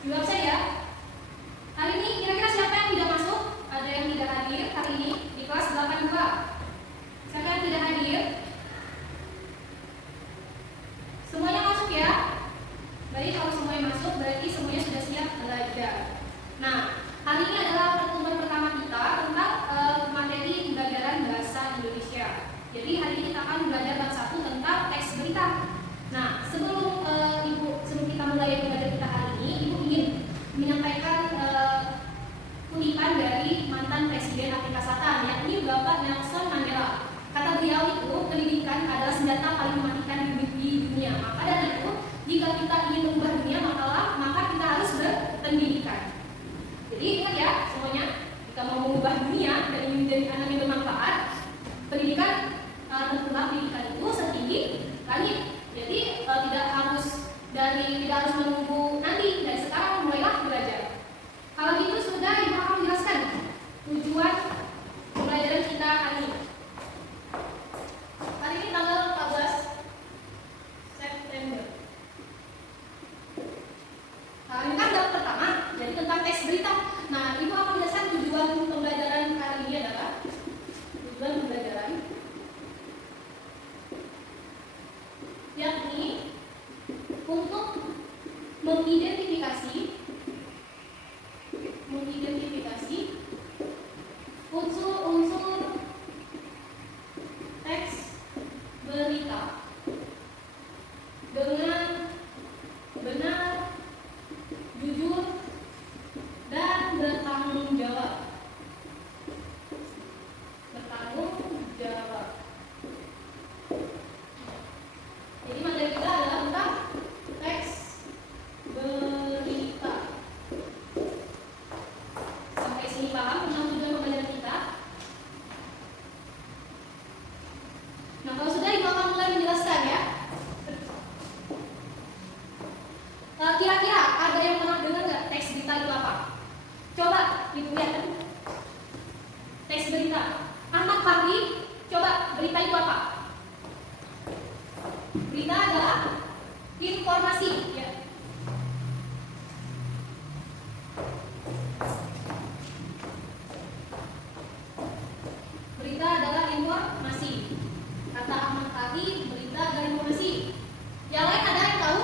Jawab saya. Hari ini kira-kira siapa yang tidak masuk? Ada yang tidak hadir hari ini di kelas 82. Siapa yang tidak hadir? Semuanya masuk ya? Baik, kalau semuanya masuk berarti semuanya sudah siap belajar. Nah, hari ini adalah pertemuan pertama kita tentang materi pembelajaran bahasa Indonesia. Jadi hari ini kita akan belajar bab 1 tentang teks berita. Nah, sebelum kita mulai belajar kita hari ini, Ibu ingin menyampaikan kutipan dari mantan Presiden Afrika Selatan, yakni Bapak Nelson Mandela. Kata beliau itu, pendidikan adalah senjata paling mematikan di dunia. Maka dari itu, jika kita ingin mengubah dunia, maka kita harus berpendidikan. Jadi ingat ya semuanya, jika mau mengubah dunia dan ingin menjadi anak yang bermanfaat, pendidikan tentulah pendidikan itu setinggi langit. Jadi tidak harus menunggu nanti, dari sekarang mulailah belajar. Kalau gitu sudah Ibu akan menjelaskan tujuan pembelajaran kita hari ini. Hari ini tanggal 14 September. Nah, ini kan bab pertama, jadi tentang teks berita. Nah, Ibu akan menjelaskan tujuan pembelajaran hari ini adalah tujuan pembelajaran yakni untuk mengidentifikasi unsur-unsur teks berita dengan benar, jujur, dan bertanggung jawab. Jadi materi kita adalah tentang teks berita. Sampai sini paham tentang tujuan pembelajaran kita? Nah, kalau sudah Ibu akan mulai menjelaskan ya. Kira-kira ada yang pernah dengar nggak teks berita itu apa? Coba Ibu lihat. Teks berita. Ahmad Fahri, coba berita itu apa? Berita adalah informasi, ya. Berita adalah informasi. Kata Ahmad Fahri, berita adalah informasi. Yang lain ada yang tahu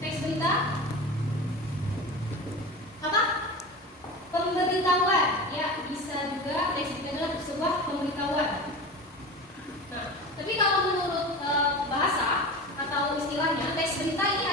teks berita? Apa? Pemberitahuan. Ya, bisa juga teks berita adalah sebuah pemberitahuan. Nah, tapi kalau menurut bahasa atau istilahnya, teks berita ini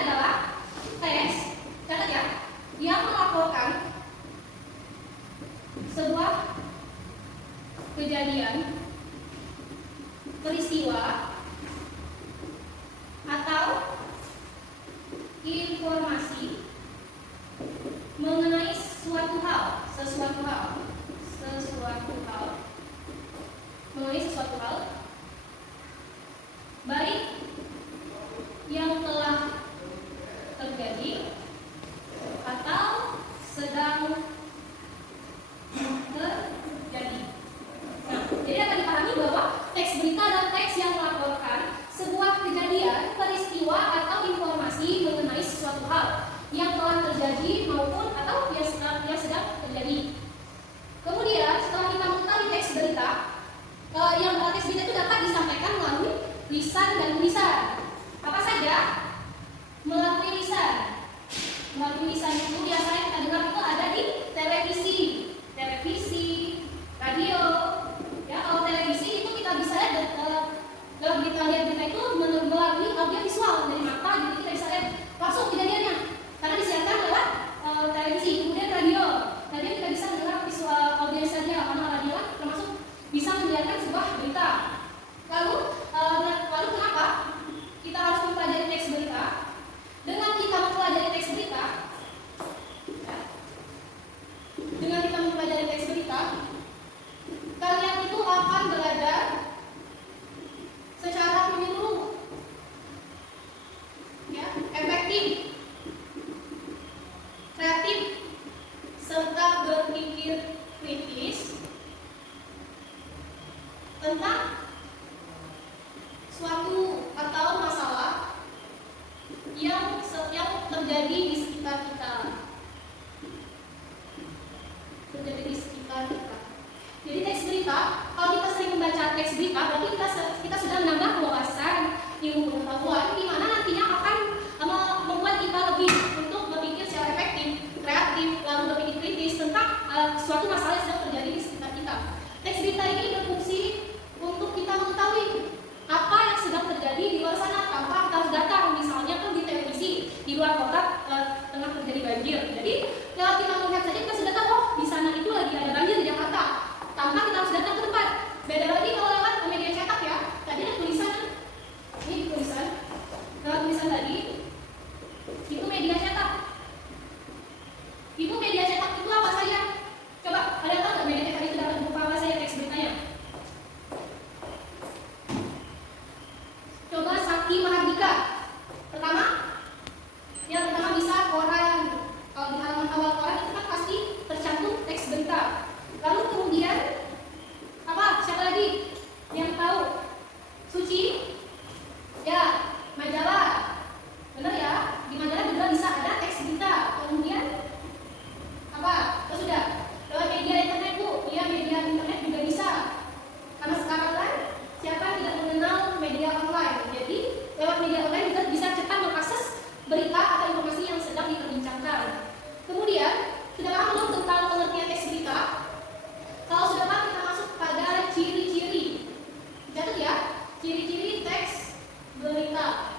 berita.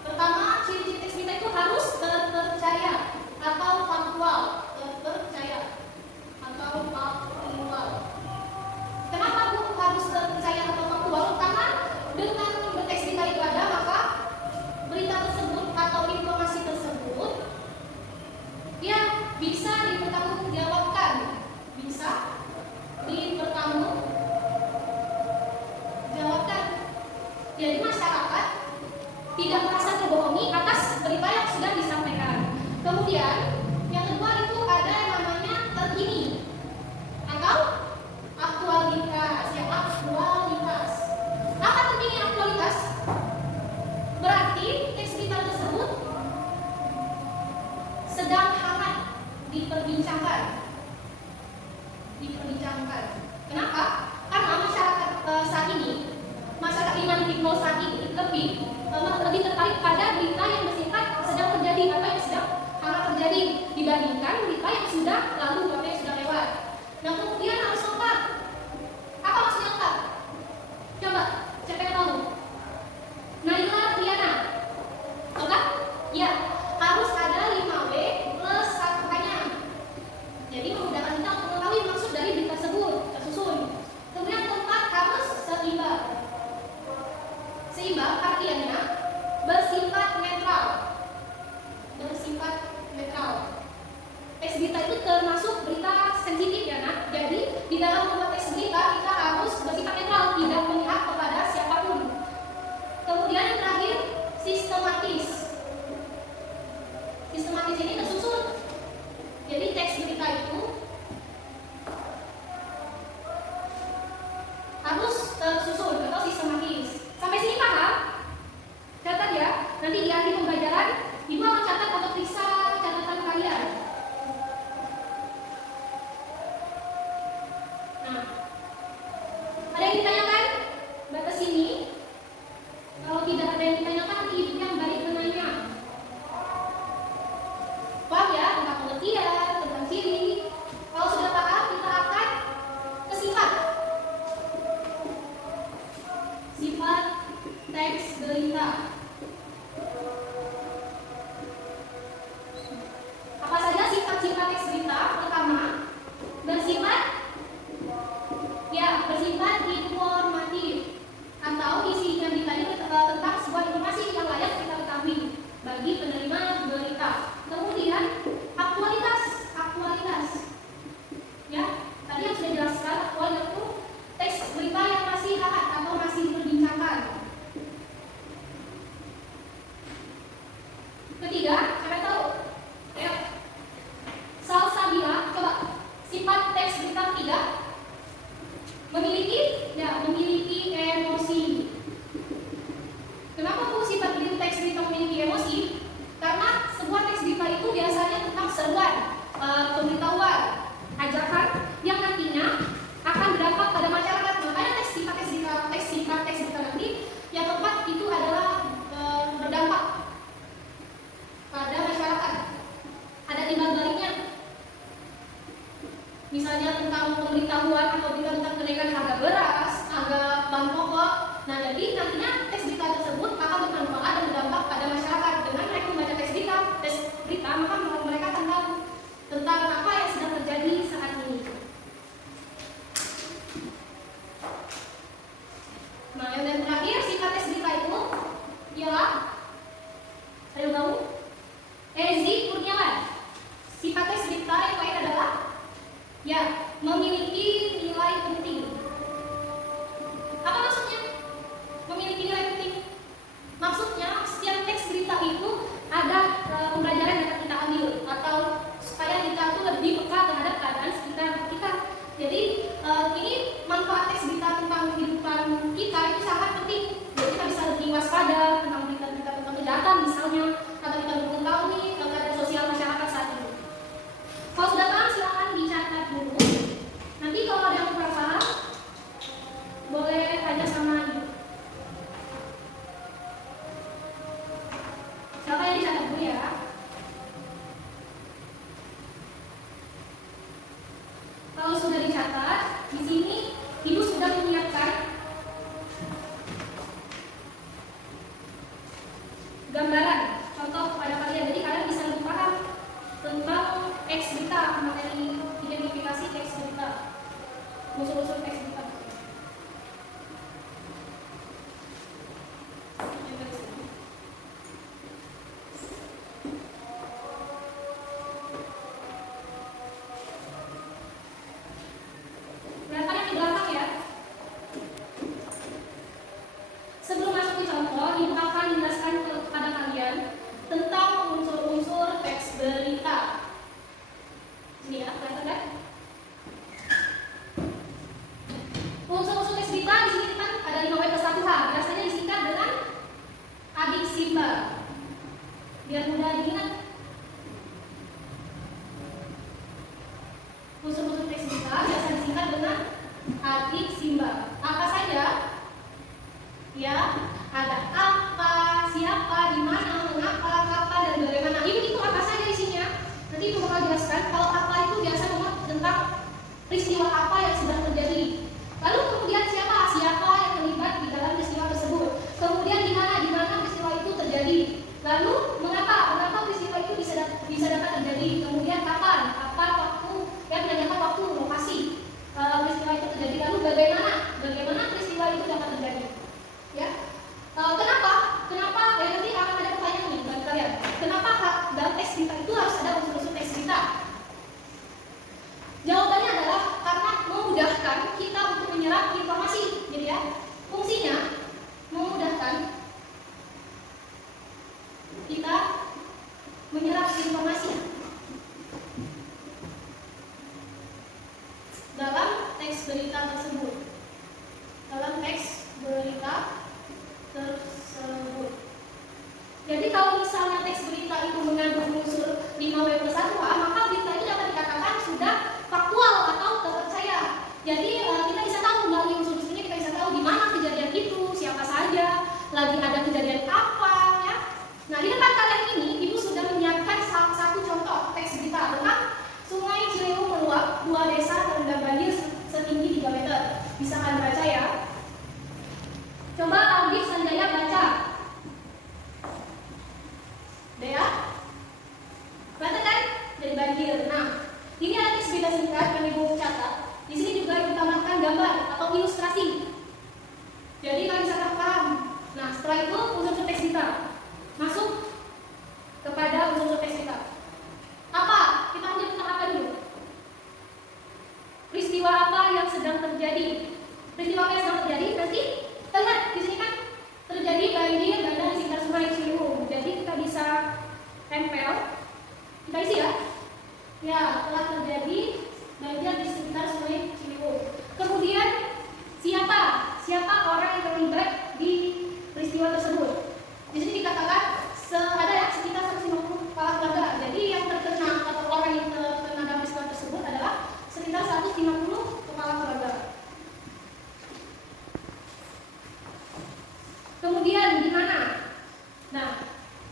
Pertama, ciri-ciri teks berita itu harus terpercaya atau faktual. Terpercaya atau faktual. Kenapa Bu harus terpercaya atau faktual? Karena dengan teks berita itu ada, maka berita tersebut atau informasi tersebut dia bisa dipertanggungjawabkan, bisa dipertanggungjawabkan. Jadi masyarakat tidak merasa terbohongi atas berita yang sudah disampaikan. Kemudian yang kedua itu ada yang namanya terkini atau aktualitas. Ya, aktualitas. Apa terkini aktualitas? Berarti teks berita tersebut sedang hangat diperbincangkan. Kenapa? Karena masyarakat saat ini, masyarakat 5.0 saat ini lebih tertarik pada berita yang bersifat sedang terjadi atau yang sedang hangat terjadi dibandingkan berita yang sudah lalu atau yang sudah lewat. Nah, kemudian harus lengkap. Apa maksudnya lengkap? Coba, siapa yang tahu? Naila Riana. Lengkap? Ya, harus ada 5W plus 1 hanya. Jadi memudahkan kita untuk mengetahui maksud dari berita tersebut tersusun. Kemudian keempat, harus seimbang. Seimbang artinya bersifat netral. Bersifat netral. Teks berita itu termasuk berita sensitif ya nak. Jadi di dalam membuat teks berita kita harus bersifat netral, tidak memihak kepada siapapun. Kemudian yang terakhir, sistematis. Sistematis ini tersusun. Jadi teks berita itu harus tersusun atau sistematis. Sampai sini paham? Catat ya. Nanti di akhir pembelajaran Ibu akan catat atau periksa catatan kalian. Nah, ada yang ditanyakan? Batas sini. Kalau tidak ada yang ditanyakan, nanti Ibu yang balik menanya. Paham ya tentang pengertian, tentang ciri. Kalau sudah paham, kita akan ke sifat. Sifat teks berita. Apa saja sifat-sifat teks berita? Pertama, bersifat informatif atau isi yang ditanya tentang sebuah informasi yang layak kita ketahui bagi penerima berita. Kemudian aktualitas. Ya, tadi yang sudah jelaskan, aktualitas itu teks berita yang masih hangat atau masih diperbincangkan. Ketiga, siapa tahu? Ayo. Salsabila, coba. Sifat teks berita ketiga memiliki emosi. Kenapa Bu sifat teks berita memiliki emosi? Karena sebuah teks berita itu biasanya tentang seruan, pemberitahuan, ajakan yang nantinya akan berdampak pada masyarakat. Makanya sifat teks berita nanti yang keempat itu adalah berdampak pada masyarakat. Ada timbal baliknya. Misalnya tentang pemberitahuan atau tentang kenaikan harga beras, harga bahan pokok. Nah, jadi nantinya teks berita tersebut akan bermanfaat dan berdampak pada masyarakat. Dengan mereka membaca teks berita, maka mereka akan tahu tentang apa yang sedang terjadi saat ini. Nah, yang terakhir sifat teks berita itu ialah, saya tahu, Ezi Kurniawan. Sifat teks berita yang lain adalah ya, memiliki nilai penting. Apa maksudnya? Memiliki nilai penting. Maksudnya setiap teks berita itu ada pembelajaran yang akan kita ambil atau supaya kita tuh lebih peka terhadap keadaan sekitar kita. Jadi ini manfaat teks berita tentang kehidupan kita itu sangat penting. Jadi kita bisa lebih waspada tentang berita-berita peristiwa apa yang sedang terjadi. Lalu kemudian siapa yang terlibat di dalam peristiwa tersebut. Kemudian di mana peristiwa itu terjadi. Lalu mengapa peristiwa itu bisa dapat terjadi. Kemudian kapan, waktu, yang menanyakan waktu, lokasi peristiwa itu terjadi. Lalu bagaimana peristiwa itu dapat terjadi. Ya, kenapa? Nanti akan ada pertanyaan nih bagi kalian. Kenapa dalam teks berita itu harus ada unsur-unsur teks berita? Jawabannya adalah karena memudahkan kita untuk menyerap informasi. Jadi ya, fungsinya memudahkan kita menyerap informasi dalam teks berita tersebut. Jadi kalau misalnya teks berita itu mengandung unsur 5W+1A, maka berita itu dapat dikatakan sudah faktual atau terpercaya. Jadi kita bisa tahu melalui unsur-unsurnya, kita bisa tahu di mana kejadian itu, siapa saja, lagi ada kejadian apa, ya. Nah, di depan kalian ini Ibu sudah menyiapkan salah satu contoh teks berita tentang Sungai Ciliwung meluap, 2 desa terendam banjir setinggi 3 meter. Bisa kalian baca ya? Coba Aldi Sanjaya baca. Dea? Baca kan? Jadi banjir. Nah, ini ada teks berita singkat yang Ibu catat. Di sini juga ditambahkan gambar atau ilustrasi. Jadi kalian bisa paham. Nah, setelah itu unsur teks berita masuk kepada unsur teks berita. Apa? Kita lanjut tentang apa dulu? Peristiwa apa yang sedang terjadi? Peristiwa apa yang sedang terjadi? Nanti kita lihat di sini kan terjadi banjir bandang di sekitar Sungai Ciliwung. Jadi kita bisa tempel, kita isi ya. Ya, telah terjadi banjir di sekitar Sungai Ciliwung. Kemudian siapa orang yang terlibat di peristiwa tersebut? Di sini dikatakan ada ya sekitar 150 kepala keluarga. Jadi yang terkena atau orang yang terkena dalam peristiwa tersebut adalah sekitar 150 kepala keluarga. Kemudian di mana? Nah,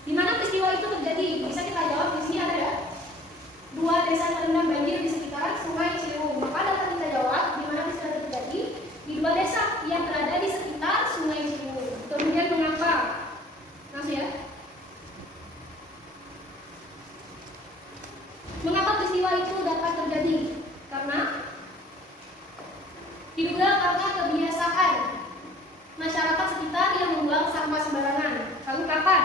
di mana peristiwa itu terjadi? Bisa kita jawab di sini ada ya. 2 desa terendam banjir di sekitaran Sungai Ciliwung. Maka dapat kita jawab di mana peristiwa itu terjadi? Di 2 desa yang berada di sekitar Sungai Ciliwung. Kemudian mengapa? Langsung ya. Mengapa peristiwa itu dapat terjadi? Karena diduga karena kebiasaan masyarakat sekitar yang membuang sampah sembarangan. Lalu kapan?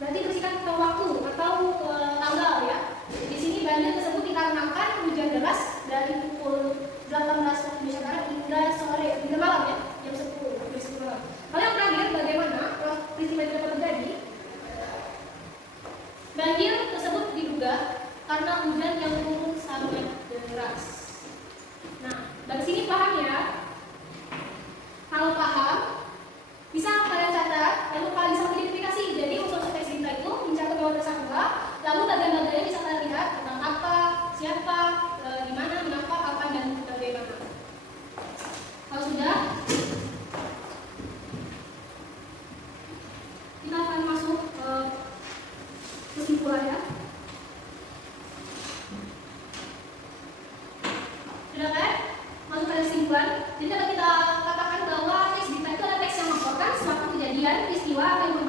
Berarti bersihkan ke waktu atau ke tanggal ya. Di sini banjir tersebut dikarenakan hujan deras dari pukul 18 waktu Indonesia Barat hingga malam ya, jam 10 malam. Lalu yang terakhir, bagaimana peristiwa itu dapat terjadi? Banjir tersebut diduga karena hujan yang turun sangat deras. Nah, dari sini paham ya? Kalau paham, bisa kalian catat, lalu kalian bisa identifikasi. Jadi unsur teks berita itu mencakup 5W+1A, lalu bagian-bagiannya bisa kalian lihat tentang apa, siapa, di mana, mengapa, kapan, dan bagaimana. Kalau sudah, kita akan masuk ke kesimpulan ya. Sudah kan? Masuk ke kesimpulan. Jadi kalau kita katakan bahwa teks berita itu adalah teks yang melaporkan suatu kejadian, peristiwa, atau